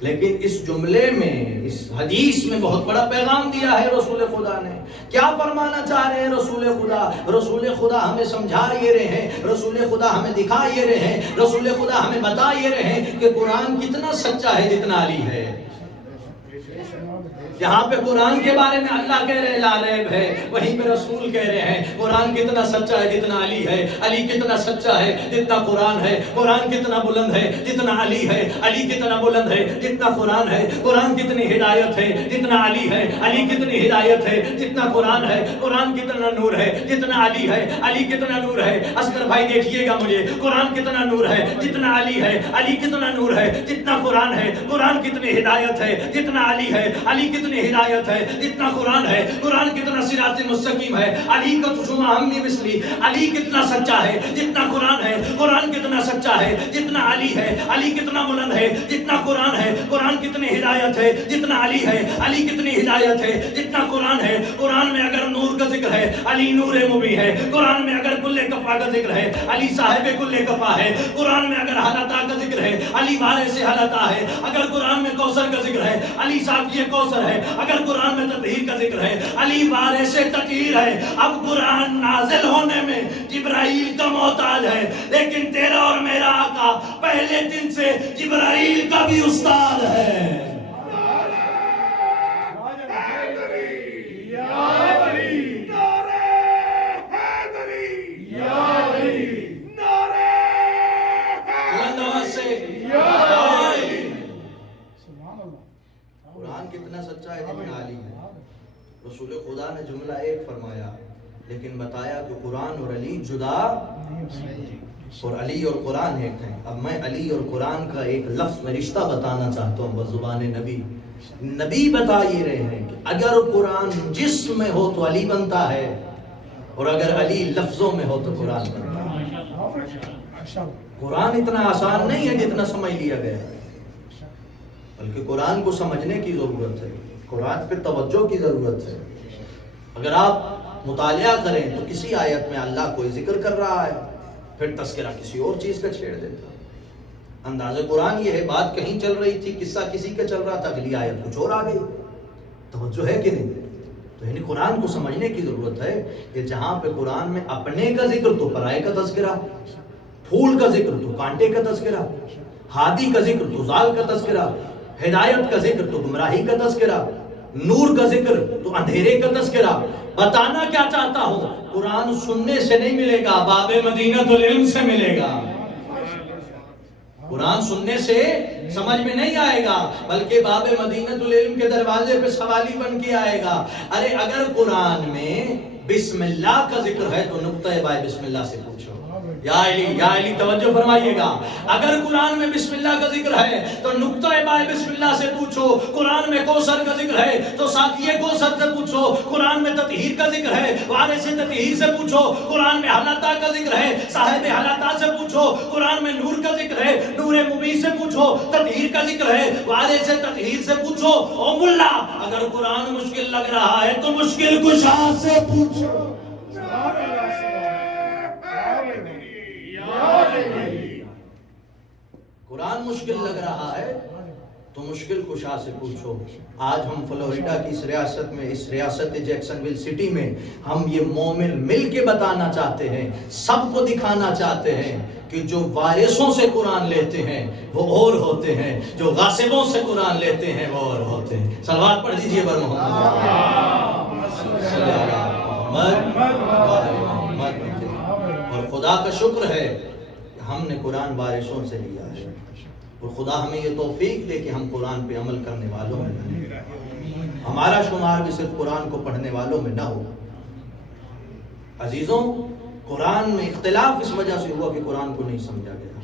لیکن اس جملے میں اس حدیث میں بہت بڑا پیغام دیا ہے رسول خدا نے. کیا فرمانا چاہ رہے ہیں رسول خدا؟ رسول خدا ہمیں سمجھا یہ رہے ہیں، رسول خدا ہمیں دکھا یہ رہے ہیں، رسول خدا ہمیں بتا یہ رہے ہیں کہ قرآن کتنا سچا ہے جتنا علی ہے. جہاں پہ قرآن کے بارے میں اللہ کہہ رہے لا ریب ہے، وہیں پہ رسول کہہ رہے ہیں قرآن کتنا سچا ہے جتنا علی ہے، علی کتنا سچا ہے جتنا قرآن ہے، قرآن کتنا بلند ہے جتنا علی ہے، علی کتنا بلند ہے جتنا قرآن ہے، قرآن کتنی ہدایت ہے جتنا علی ہے، علی کتنی ہدایت ہے جتنا قرآن ہے، قرآن کتنا نور ہے جتنا علی ہے، علی کتنا نور ہے. اصغر بھائی دیکھیے گا مجھے، قرآن کتنا نور ہے جتنا علی ہے، علی کتنا نور ہے جتنا قرآن ہے، قرآن کتنی ہدایت ہے جتنا علی ہے، علی کتنی ہدایت ہے جتنا قرآن ہے، قرآن کتنا صراط مستقیم ہے، علی کا تجمہ ہم نے مثلی، علی کتنا سچا ہے جتنا قرآن ہے، قرآن کتنا سچا ہے جتنا علی ہے، علی کتنا بلند ہے جتنا قرآن ہے، قرآن کتنی ہدایت ہے جتنا علی ہے، علی کتنی ہدایت ہے جتنا قرآن ہے. قرآن میں اگر نور کا ذکر ہے علی نور مبی ہے، قرآن میں اگر کل کفا کا ذکر ہے علی صاحب کل کفا ہے، قرآن میں اگر حلتا کا ذکر ہے علی وارث حلتا ہے، اگر قرآن میں کوثر کا ذکر ہے علی ساقی کوثر ہے، اگر قرآن میں تطہیر کا ذکر ہے علی وارث تطہیر ہے. اب قرآن نازل ہونے میں جبرائیل کا محتاج ہے، لیکن تیرا اور میرا آقا پہلے دن سے جبرائیل کا بھی استاد ہے. کتنا سچا ہے جتنا علی ہے. رسول خدا نے جملہ ایک فرمایا لیکن بتایا کہ قرآن اور علی جدا اور علی اور قرآن ایک ہیں. اب میں علی اور قرآن کا ایک لفظ میں رشتہ بتانا چاہتا ہوں بزبان نبی. نبی بتا یہ رہے ہیں کہ اگر قرآن جسم میں ہو تو علی بنتا ہے اور اگر علی لفظوں میں ہو تو قرآن بنتا ہے. قرآن اتنا آسان نہیں ہے جتنا سمجھ لیا گیا ہے، بلکہ قرآن کو سمجھنے کی ضرورت ہے، قرآن پہ توجہ کی ضرورت ہے. اگر آپ مطالعہ کریں تو کسی آیت میں اللہ کوئی ذکر کر رہا ہے پھر تذکرہ کسی اور چیز کا چھیڑ دیتا. انداز قرآن یہ ہے بات کہیں چل رہی تھی، قصہ کسی کا چل رہا تھا، اگلی آیت کچھ اور آ گئی. توجہ ہے کہ نہیں؟ تو یعنی قرآن کو سمجھنے کی ضرورت ہے کہ جہاں پہ قرآن میں اپنے کا ذکر تو پرائے کا تذکرہ، پھول کا ذکر تو کانٹے کا تذکرہ، ہادی کا ذکر تو ضال کا تذکرہ، ہدایت کا ذکر تو گمراہی کا تذکرہ، نور کا ذکر تو اندھیرے کا تذکرہ. بتانا کیا چاہتا ہوں، قرآن سننے سے نہیں ملے گا، باب مدینۃ العلم سے ملے گا. قرآن سننے سے سمجھ میں نہیں آئے گا بلکہ باب مدینۃ العلم کے دروازے پہ سوالی بن کے آئے گا. ارے اگر قرآن میں بسم اللہ کا ذکر ہے تو نقطہ بائے بسم اللہ سے پوچھو. یا علی توجہ فرمائیے گا. اگر قرآن میں بسم اللہ کا ذکر ہے تو نقطہ بائے بسم اللہ سے پوچھو. قرآن میں کوثر کا ذکر ہے تو ساقیہ کوثر سے پوچھو. قرآن میں تطہیر کا ذکر ہے وارث تطہیر سے پوچھو. قرآن میں حلاتا کا ذکر ہے صاحب حلاتا سے پوچھو. قرآن میں نور کا ذکر ہے نور مبین سے پوچھو. تطہیر کا ذکر ہے وارث تطہیر سے پوچھو. او ملا اگر قرآن مشکل لگ رہا ہے تو مشکل کشا سے پوچھو. قرآن مشکل لگ رہا ہے تو مشکل کشا سے پوچھو. آج ہم فلوریڈا کی اس ریاست میں، اس ریاست جیکسن ویل سٹی میں ہم یہ مومن مل کے بتانا چاہتے ہیں، سب کو دکھانا چاہتے ہیں کہ جو وارثوں سے قرآن لیتے ہیں وہ اور ہوتے ہیں، جو غاصبوں سے قرآن لیتے ہیں وہ اور ہوتے ہیں. صلوات پڑھ دیجئے بر محمد. اور خدا کا شکر ہے کہ ہم نے قرآن وارثوں سے لیا ہے اور خدا ہمیں یہ توفیق دے کہ ہم قرآن پہ عمل کرنے والوں میں نہ، ہمارا شمار بھی صرف قرآن کو پڑھنے والوں میں نہ ہو. عزیزوں، قرآن میں اختلاف اس وجہ سے ہوا کہ قرآن کو نہیں سمجھا گیا.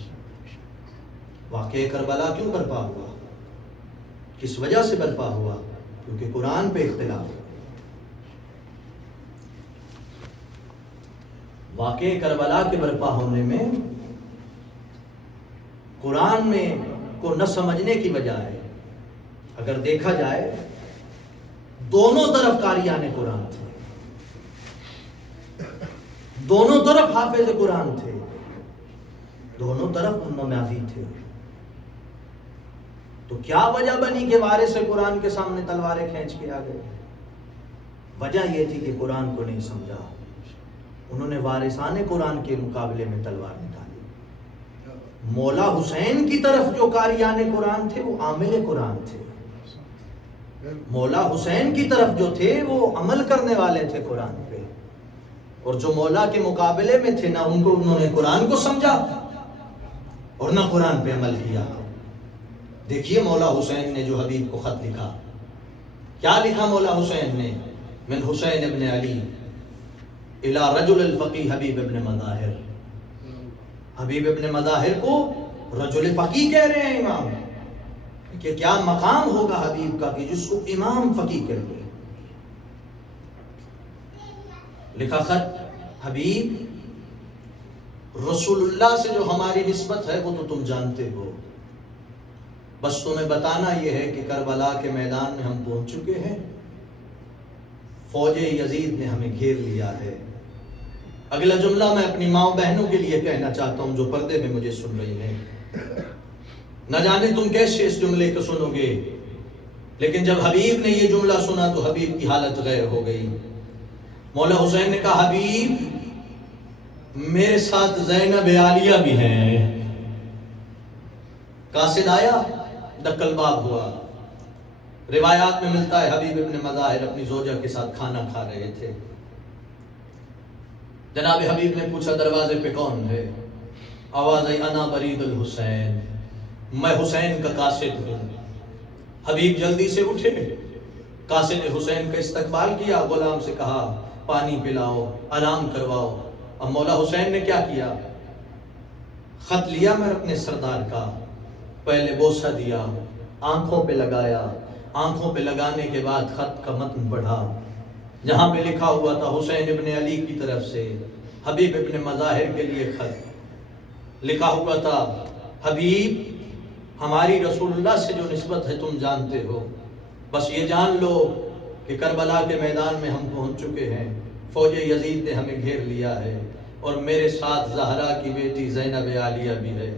واقعہ کربلا کیوں برپا ہوا، کس وجہ سے برپا ہوا؟ کیونکہ قرآن پہ اختلاف. واقعہ کربلا کے برپا ہونے میں قرآن میں کو نہ سمجھنے کی بجائے اگر دیکھا جائے دونوں طرف قاریان قرآن تھے، دونوں طرف حافظ قرآن تھے، دونوں طرف نمازی تھے. تو کیا وجہ بنی کہ وارث قرآن کے سامنے تلواریں کھینچ کے آ گئے؟ وجہ یہ تھی کہ قرآن کو نہیں سمجھا. انہوں نے وارثان قرآن کے مقابلے میں تلوار نکالی. مولا حسین کی طرف جو قاریان قرآن تھے وہ عامل قرآن تھے. مولا حسین کی طرف جو تھے وہ عمل کرنے والے تھے قرآن پہ. اور جو مولا کے مقابلے میں تھے نہ انہوں نے قرآن کو سمجھا اور نہ قرآن پہ عمل کیا. دیکھیے مولا حسین نے جو حبیب کو خط لکھا، کیا لکھا مولا حسین نے؟ من حسین ابن علی الى رجل الفقی حبیب ابن مظاہر. حبیب ابن مظاہر کو رجل فقی کہہ رہے ہیں امام، کہ کیا مقام ہوگا حبیب کا کہ جس کو امام فقی کہہ دے. لکھا خط، حبیب رسول اللہ سے جو ہماری نسبت ہے وہ تو تم جانتے ہو، بس تمہیں بتانا یہ ہے کہ کربلا کے میدان میں ہم پہنچ چکے ہیں، فوج یزید نے ہمیں گھیر لیا ہے. اگلا جملہ میں اپنی ماں بہنوں کے لیے کہنا چاہتا ہوں جو پردے میں مجھے سن رہی ہیں. نہ جانے تم کیسے اس جملے کو سنو گے، لیکن جب حبیب نے یہ جملہ سنا تو حبیب کی حالت غیر ہو گئی. مولا حسین نے کہا حبیب میرے ساتھ زینب عالیہ بھی ہیں. قاصد آیا، دکل باب ہوا. روایات میں ملتا ہے حبیب ابن مظاہر اپنی زوجہ کے ساتھ کھانا کھا رہے تھے. جناب حبیب نے پوچھا دروازے پہ کون ہے؟ آواز آئی انا برید الحسین، میں حسین کا قاصد ہوں. حبیب جلدی سے اٹھے، قاصد حسین کا استقبال کیا، غلام سے کہا پانی پلاؤ، آرام کرواؤ۔ اب مولا حسین نے کیا کیا؟ خط لیا میں اپنے سردار کا، پہلے بوسہ دیا، آنکھوں پہ لگایا، آنکھوں پہ لگانے کے بعد خط کا متن پڑھا، جہاں پہ لکھا ہوا تھا حسین ابن علی کی طرف سے حبیب ابن مظاہر کے لیے خط لکھا ہوا تھا۔ حبیب، ہماری رسول اللہ سے جو نسبت ہے تم جانتے ہو، بس یہ جان لو کہ کربلا کے میدان میں ہم پہنچ چکے ہیں، فوج یزید نے ہمیں گھیر لیا ہے، اور میرے ساتھ زہرا کی بیٹی زینب عالیہ بھی ہے۔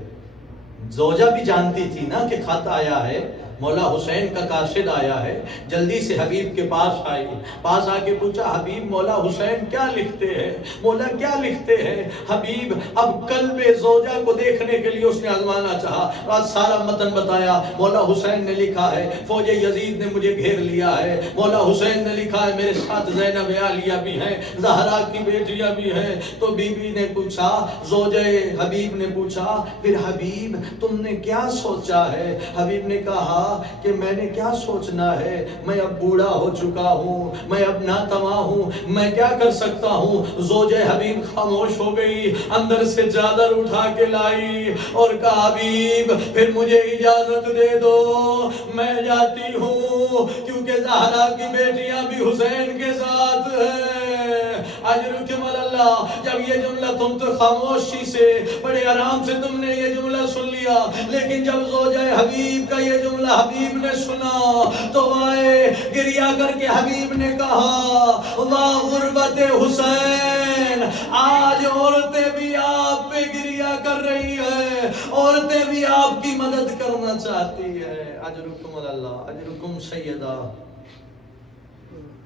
زوجہ بھی جانتی تھی نا کہ خط آیا ہے، مولا حسین کا قاصد آیا ہے، جلدی سے حبیب کے پاس آئی، پاس آ کے پوچھا حبیب مولا حسین کیا لکھتے ہیں؟ مولا کیا لکھتے ہیں؟ حبیب اب قلب زوجہ کو دیکھنے کے لیے اس نے آزمانا چاہا، آج سارا متن بتایا۔ مولا حسین نے لکھا ہے فوج یزید نے مجھے گھیر لیا ہے، مولا حسین نے لکھا ہے میرے ساتھ زینب عالیہ بھی ہیں، زہرا کی بیٹیاں بھی ہیں۔ تو بی بی نے پوچھا، زوجہ حبیب نے پوچھا، پھر حبیب تم نے کیا سوچا ہے؟ حبیب نے کہا کہ میں نے کیا سوچنا ہے، میں اب بوڑھا ہو چکا ہوں، میں اب ناتواں ہوں، میں کیا کر سکتا ہوں۔ زوجہ حبیب خاموش ہو گئی، اندر سے چادر اٹھا کے لائی اور کہا حبیب پھر مجھے اجازت دے دو، میں جاتی ہوں، کیونکہ زہرا کی بیٹیاں بھی حسین کے ساتھ ہیں۔ اجرکم اللہ۔ جب یہ جملہ تم تو خاموشی سے بڑے آرام سے تم نے یہ جملہ سن لیا، لیکن جب زوجہ حبیب کا یہ جملہ حبیب نے سنا تو آئے گریا کر کے حبیب نے کہا واہ غربت حسین، آج عورتیں بھی آپ پہ گریا کر رہی ہے، عورتیں بھی آپ کی مدد کرنا چاہتی ہے۔ اجرکم اللہ، اجرکم سیدہ۔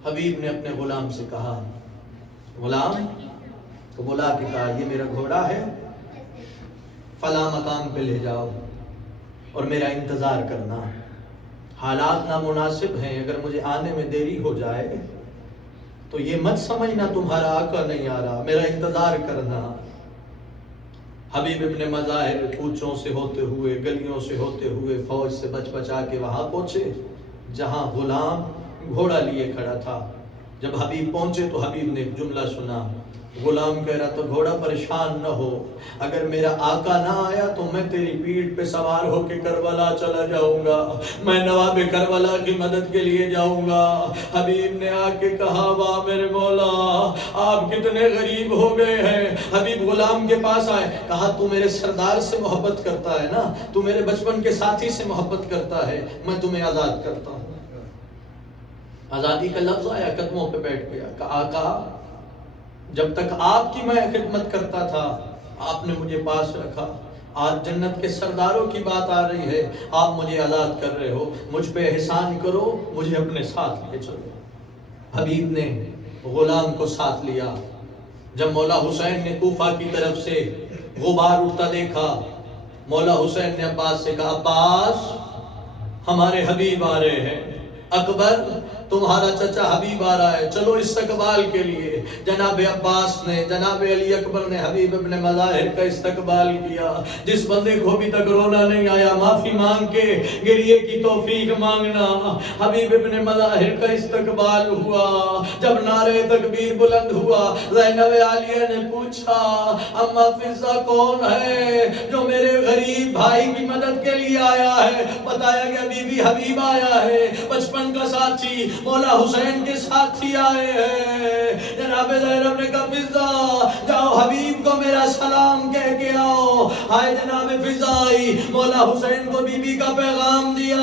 حبیب نے اپنے غلام سے کہا، غلام کو بلا کے کہا یہ میرا گھوڑا ہے، فلاں مقام پہ لے جاؤ اور میرا انتظار کرنا، حالات نامناسب ہیں، اگر مجھے آنے میں دیری ہو جائے تو یہ مت سمجھنا تمہارا آقا نہیں آ رہا، میرا انتظار کرنا۔ حبیب ابن مظاہر کوچوں سے ہوتے ہوئے، گلیوں سے ہوتے ہوئے، فوج سے بچ بچا کے وہاں پہنچے جہاں غلام گھوڑا لیے کھڑا تھا۔ جب حبیب پہنچے تو حبیب نے ایک جملہ سنا، غلام کہہ رہا تو گھوڑا پریشان نہ ہو، اگر میرا آقا نہ آیا تو میں تیری پیٹھ پہ سوار ہو کے کربلا چلا جاؤں گا، میں نواب کربلا کی مدد کے لیے جاؤں گا۔ حبیب نے آ کے کہا واہ میرے مولا آپ کتنے غریب ہو گئے ہیں۔ حبیب غلام کے پاس آئے، کہا تو میرے سردار سے محبت کرتا ہے نا، تو میرے بچپن کے ساتھی سے محبت کرتا ہے، میں تمہیں آزاد کرتا ہوں۔ آزادی کا لفظ آیا، قدموں پہ بیٹھ گیا، کہا آقا جب تک آپ کی میں خدمت کرتا تھا آپ نے مجھے پاس رکھا، آج جنت کے سرداروں کی بات آ رہی ہے، آپ مجھے آزاد کر رہے ہو، مجھ پہ احسان کرو، مجھے اپنے ساتھ لے چلو۔ حبیب نے غلام کو ساتھ لیا۔ جب مولا حسین نے کوفہ کی طرف سے غبار اٹھتا دیکھا، مولا حسین نے عباس سے کہا عباس ہمارے حبیب آ رہے ہیں، اکبر تمہارا چچا حبیب آ رہا ہے، چلو استقبال کے لیے۔ جناب عباس نے، جناب علی اکبر نے حبیب ابن مظاہر کا استقبال کیا۔ جس بندے کو ابھی تک رونا نہیں آیا معافی مانگ کے گریے کی توفیق مانگنا۔ حبیب ابن مظاہر کا استقبال ہوا، جب نعرہ تکبیر بلند ہوا زینب عالیہ نے پوچھا اما فضہ کون ہے جو میرے غریب بھائی کی مدد کے لیے آیا ہے؟ بتایا گیا بی بی حبیب آیا ہے، بچپن کا ساتھی مولا حسین کے ساتھی آئے ہیں۔ جناب زینب نے کہا فضہ جاؤ حبیب کو میرا سلام کہہ کے آؤ۔ ہائے جناب فضہ آئی، مولا حسین کو بی بی کا پیغام دیا۔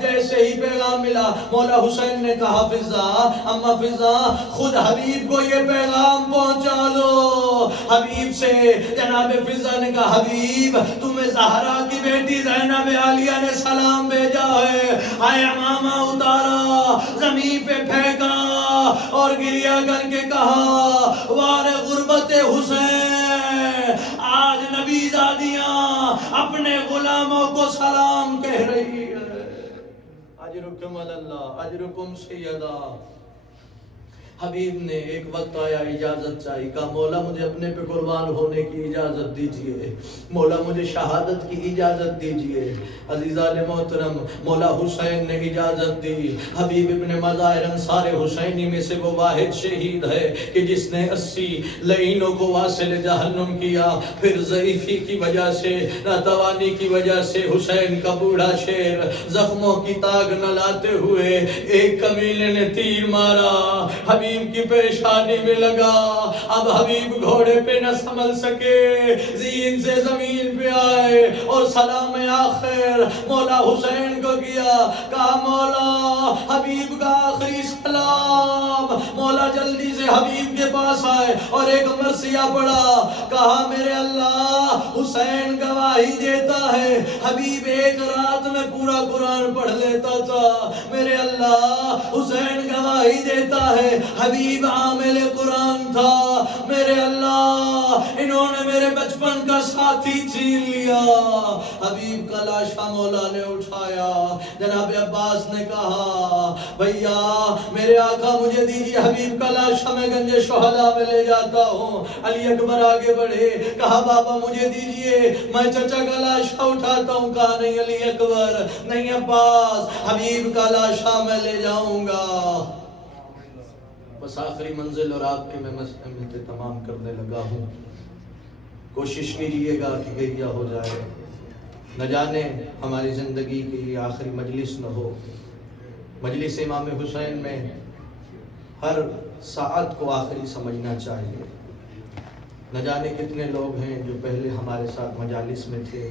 جیسے ہی پیغام ملا مولا حسین نے کہا فضہ اما فضہ خود حبیب کو یہ پیغام پہنچا لو۔ حبیب سے جناب فضہ نے کہا حبیب تمہیں زہرا کی بیٹی زینب عالیہ نے سلام بھیجا ہے۔ ہائے امامہ اتارا، زمین پہ پھینکا اور گریا کر کے کہا وار غربت حسین، آج نبی زادیاں اپنے غلاموں کو سلام کہہ رہی ہے۔ اجرکم اللہ، اجرکم سیدہ۔ حبیب نے ایک وقت آیا اجازت چاہی، کہا مولا مجھے اپنے پہ قربان ہونے کی اجازت دیجئے، مولا مجھے شہادت کی اجازت دیجئے۔ عزیزان محترم، مولا حسین نے اجازت دی۔ حبیب ابن مظاہر انصار حسینی میں سے وہ واحد شہید ہے کہ جس نے 80 لعینوں کو واصل جہنم کیا، پھر ضعیفی کی وجہ سے، ناتوانی کی وجہ سے حسین کا بوڑھا شیر زخموں کی تاگ نہ لاتے ہوئے ایک کمینے نے تیر مارا، حبیب کی پیشانی میں لگا۔ اب حبیب گھوڑے پہ نہ سنبھل سکے، زین سے زمین پہ آئے اور سلام آخر مولا حسین کو کیا، کہا مولا حبیب کا آخری سلام۔ مولا جلدی سے حبیب کے پاس آئے اور ایک مرثیہ پڑھا، کہا میرے اللہ حسین گواہی دیتا ہے حبیب ایک رات میں پورا قرآن پڑھ لیتا تھا، میرے اللہ حسین گواہی دیتا ہے حبیب عامل قرآن تھا، میرے اللہ انہوں نے میرے بچپن کا ساتھی چھین لیا۔ حبیب کا لاشا مولا نے اٹھایا، جناب عباس نے کہا بھیا میرے آقا مجھے دیجیے حبیب کا لاشا میں گنج شہداء میں لے جاتا ہوں۔ علی اکبر آگے بڑھے، کہا بابا مجھے دیجیے میں چچا کا لاشا اٹھاتا ہوں۔ کہا نہیں علی اکبر، نہیں عباس، حبیب کا لاشا میں لے جاؤں گا۔ بس آخری منزل اور آپ کے میں مسئلے تمام کرنے لگا ہوں، کوشش کیجئے گا کہ گریہ ہو جائے، نہ جانے ہماری زندگی کی یہ آخری مجلس نہ ہو۔ مجلس امام حسین میں ہر ساعت کو آخری سمجھنا چاہیے۔ نہ جانے کتنے لوگ ہیں جو پہلے ہمارے ساتھ مجالس میں تھے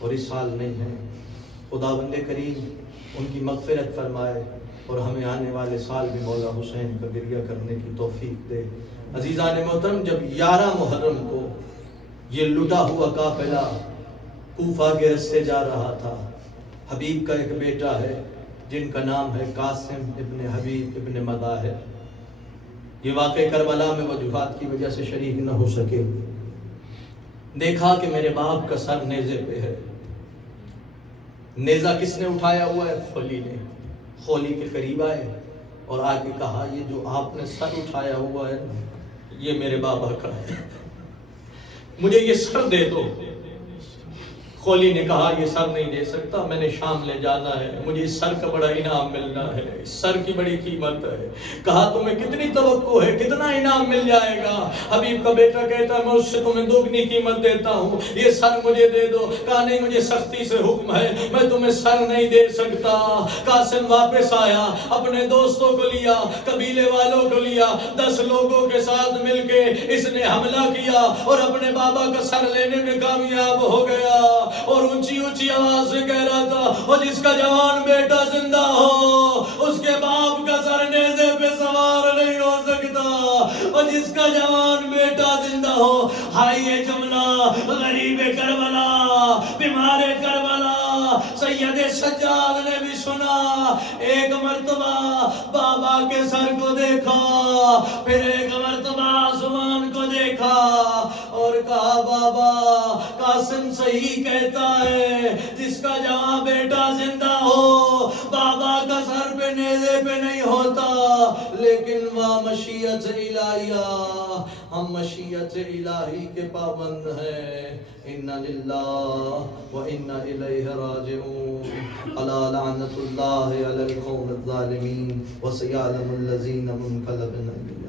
اور اس سال نہیں ہیں، خداوند کریم ان کی مغفرت فرمائے اور ہمیں آنے والے سال بھی مولا حسین کا گریہ کرنے کی توفیق دے۔ عزیزان محترم، جب 11 محرم کو یہ لٹا ہوا قافلہ کوفہ کے راستے جا رہا تھا، حبیب کا ایک بیٹا ہے جن کا نام ہے قاسم ابن حبیب ابن مظاہر، یہ واقع کربلا میں وجوہات کی وجہ سے شریک نہ ہو سکے۔ دیکھا کہ میرے باپ کا سر نیزے پہ ہے۔ نیزہ کس نے اٹھایا ہوا ہے؟ خولی نے۔ خولی کے قریب آئے اور آگے کہا یہ جو آپ نے سر اٹھایا ہوا ہے یہ میرے بابا کا ہے، مجھے یہ سر دے دو۔ خولی نے کہا یہ سر نہیں دے سکتا، میں نے شام لے جانا ہے، مجھے اس سر کا بڑا انعام ملنا ہے، اس سر کی بڑی قیمت ہے۔ کہا تمہیں کتنی توقع ہے، کتنا انعام مل جائے گا؟ حبیب کا بیٹا کہتا ہے میں اس سے تمہیں دوگنی قیمت دیتا ہوں، یہ سر مجھے دے دو۔ کہا نہیں مجھے سختی سے حکم ہے، میں تمہیں سر نہیں دے سکتا۔ قاسم واپس آیا، اپنے دوستوں کو لیا، قبیلے والوں کو لیا، 10 لوگوں کے ساتھ مل کے اس نے حملہ کیا اور اپنے بابا کا سر لینے میں کامیاب ہو گیا اور اونچی اونچی آواز سے کہہ رہا تھا اور جس کا جوان بیٹا زندہ ہو اس کے باپ کا سر نیزے پہ سوار نہیں ہو سکتا، اور جس کا جوان بیٹا زندہ ہو۔ ہائی یہ جملہ غریب کربلا، بیمار کربلا سید سجاد نے بھی سنا۔ ایک مرتبہ بابا کے سر کو دیکھا، پھر ایک مرتبہ آسمان کو دیکھا اور کہا بابا قاسم صحیح کہتا ہے، جس کا جوان بیٹا زندہ ہو بابا کا سر پہ نیزے پہ نہیں ہوتا، لیکن وہ مشیت الہیہ، ہم مشیت الہی کے پابند ہیں۔ انا للہ و انا الیہ راجعون، الا لعنت اللہ علی القوم الظالمین وسیعلم الذین منقلبون۔